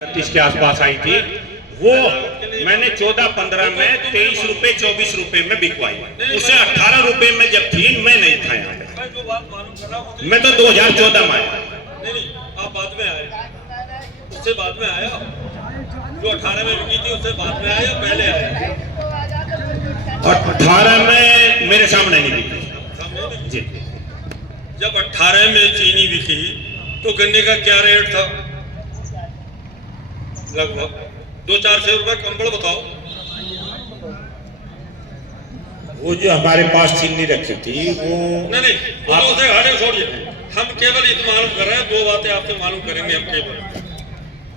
30 के आसपास आई थी, वो मैंने 14-15 में 23 रुपए 24 रुपए में बिकवाई। उसे 18 रुपए में जब थी मैं नहीं था यहाँ, मैं तो 2014 में आया। नहीं, आप बाद में आए, उससे बाद में आया। जो 18 में बिकी थी उससे बाद में आया, पहले आया। 18 में मेरे सामने नहीं बिकी जी। जब 18 में चीनी बिकी तो गन्ने का क्या रेट था? लगभग 200-400 रुपए कंबल बताओ। वो जो हमारे पास चीनी रखी थी वो नहीं वो उसे हटे छोड़िए, हम केवल इतना मालूम कर रहे हैं। दो बातें आपसे मालूम करेंगे हम केवल,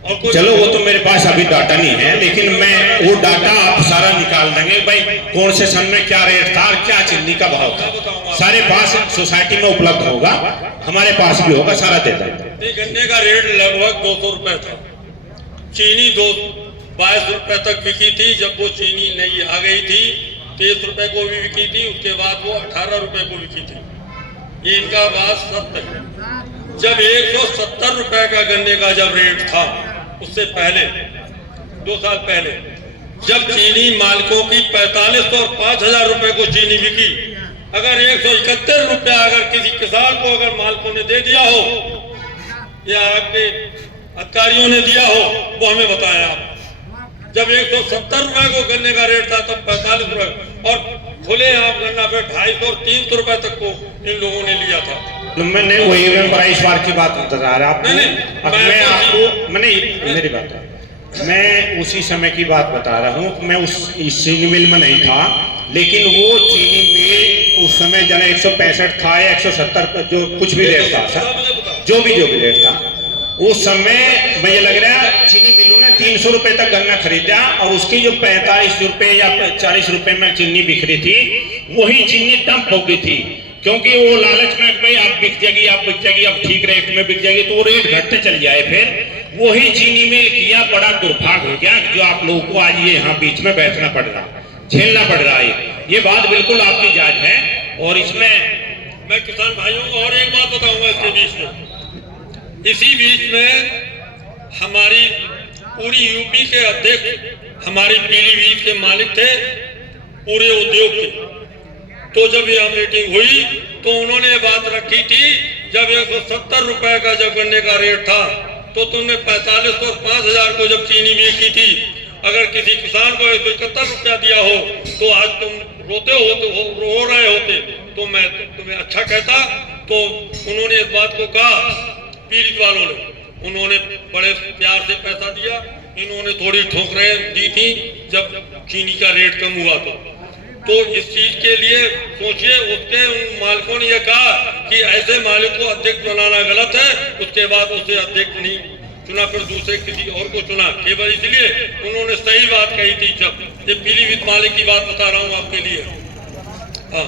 और कोई चलो वो तो मेरे पास अभी डाटा नहीं है, लेकिन मैं वो डाटा आप सारा निकाल देंगे भाई कौन से सन में क्या रेट था और क्या चीनी का भाव था, सारे पास सोसाइटी में उपलब्ध होगा, हमारे पास भी होगा, सारा दे देंगे। गन्ने का रेट लगभग 200 रुपए था। चीनी 22 रुपए तक बिकी थी। जब वो चीनी नहीं आ गई थी 23 रुपए को भी बिकी थी, उसके बाद वो 18 रुपए को बिकी थी। ये इनका बात सत्य है। जब 170 रुपए का गन्ने का जब रेट था, उससे पहले 2 साल पहले जब चीनी मालिकों की 4500 और 5000 रुपए को चीनी बिकी, अगर 171 रुपया अगर किसी किसान को अगर मालिकों ने दे दिया हो या आपके अधिकारियों ने दिया हो, वो हमें बताया आप। जब 170 रुपए को गन्ने का रेट था तब 45 रुपए, और खुले आप गन्ना पे 250 और 300 रुपए तक को इन लोगों ने लिया था। तो मैंने वही प्राइस वार की बात बता रहा आपको। मैं आपको मेरी बात है, मैं उसी समय की बात बता रहा हूँ। मैं उस चीनी मिल में नहीं था, लेकिन वो चीनी मिल उस समय जन 165 था या 170 जो कुछ भी रेट था, जो भी रेट था उस समय मुझे लग रहा है चीनी मिलों ने 300 रुपए तक गन्ना खरीदा, और उसकी जो 45 रुपए या 40 रुपए में चीनी बिक रही थी, वही चीनी डंप हो गई थी, क्योंकि वो लालच में भाई आप बिक जाएगी, अब ठीक रेट में बिक जाएगी, तो वो रेट घटते चल जाए। फिर वही चीनी मिल किया, बड़ा दुर्भाग्य हो गया जो आप लोगों को आज ये यहाँ बीच में बैठना पड़ रहा, झेलना पड़ रहा है। ये बात बिल्कुल आपकी जायज है। और इसमें मैं किसान भाइयों को और एक बात बताऊंगा इसके बीच में। इसी बीच में हमारी पूरी यूपी के अध्यक्ष हमारी पीलीभीत के मालिक थे, पूरे उद्योग के। तो जब यह मीटिंग हुई तो उन्होंने बात रखी थी, जब 170 रुपए का जब गन्ने का रेट था तो तुमने 45 और 5000 को जब चीनी बेची थी, अगर किसी किसान को 171 रुपया दिया हो तो आज तुम रोते होते रो रहे होते, तो मैं तुम्हें अच्छा कहता। तो उन्होंने इस बात को कहा पीड़ित वालों ने, उन्होंने बड़े प्यार से पैसा दिया। इन्होंने थोड़ी ठोकरें दी थी जब चीनी का रेट कम हुआ तो इस चीज के लिए सोचिए। उसके उन मालिकों ने यह कहा कि ऐसे मालिक को अध्यक्ष बनाना गलत है। उसके बाद उसे अध्यक्ष नहीं चुना, फिर दूसरे किसी और को चुना, केवल इसलिए उन्होंने सही बात कही थी। जब ये पीलीभीत मालिक की बात बता रहा हूँ आपके लिए। हाँ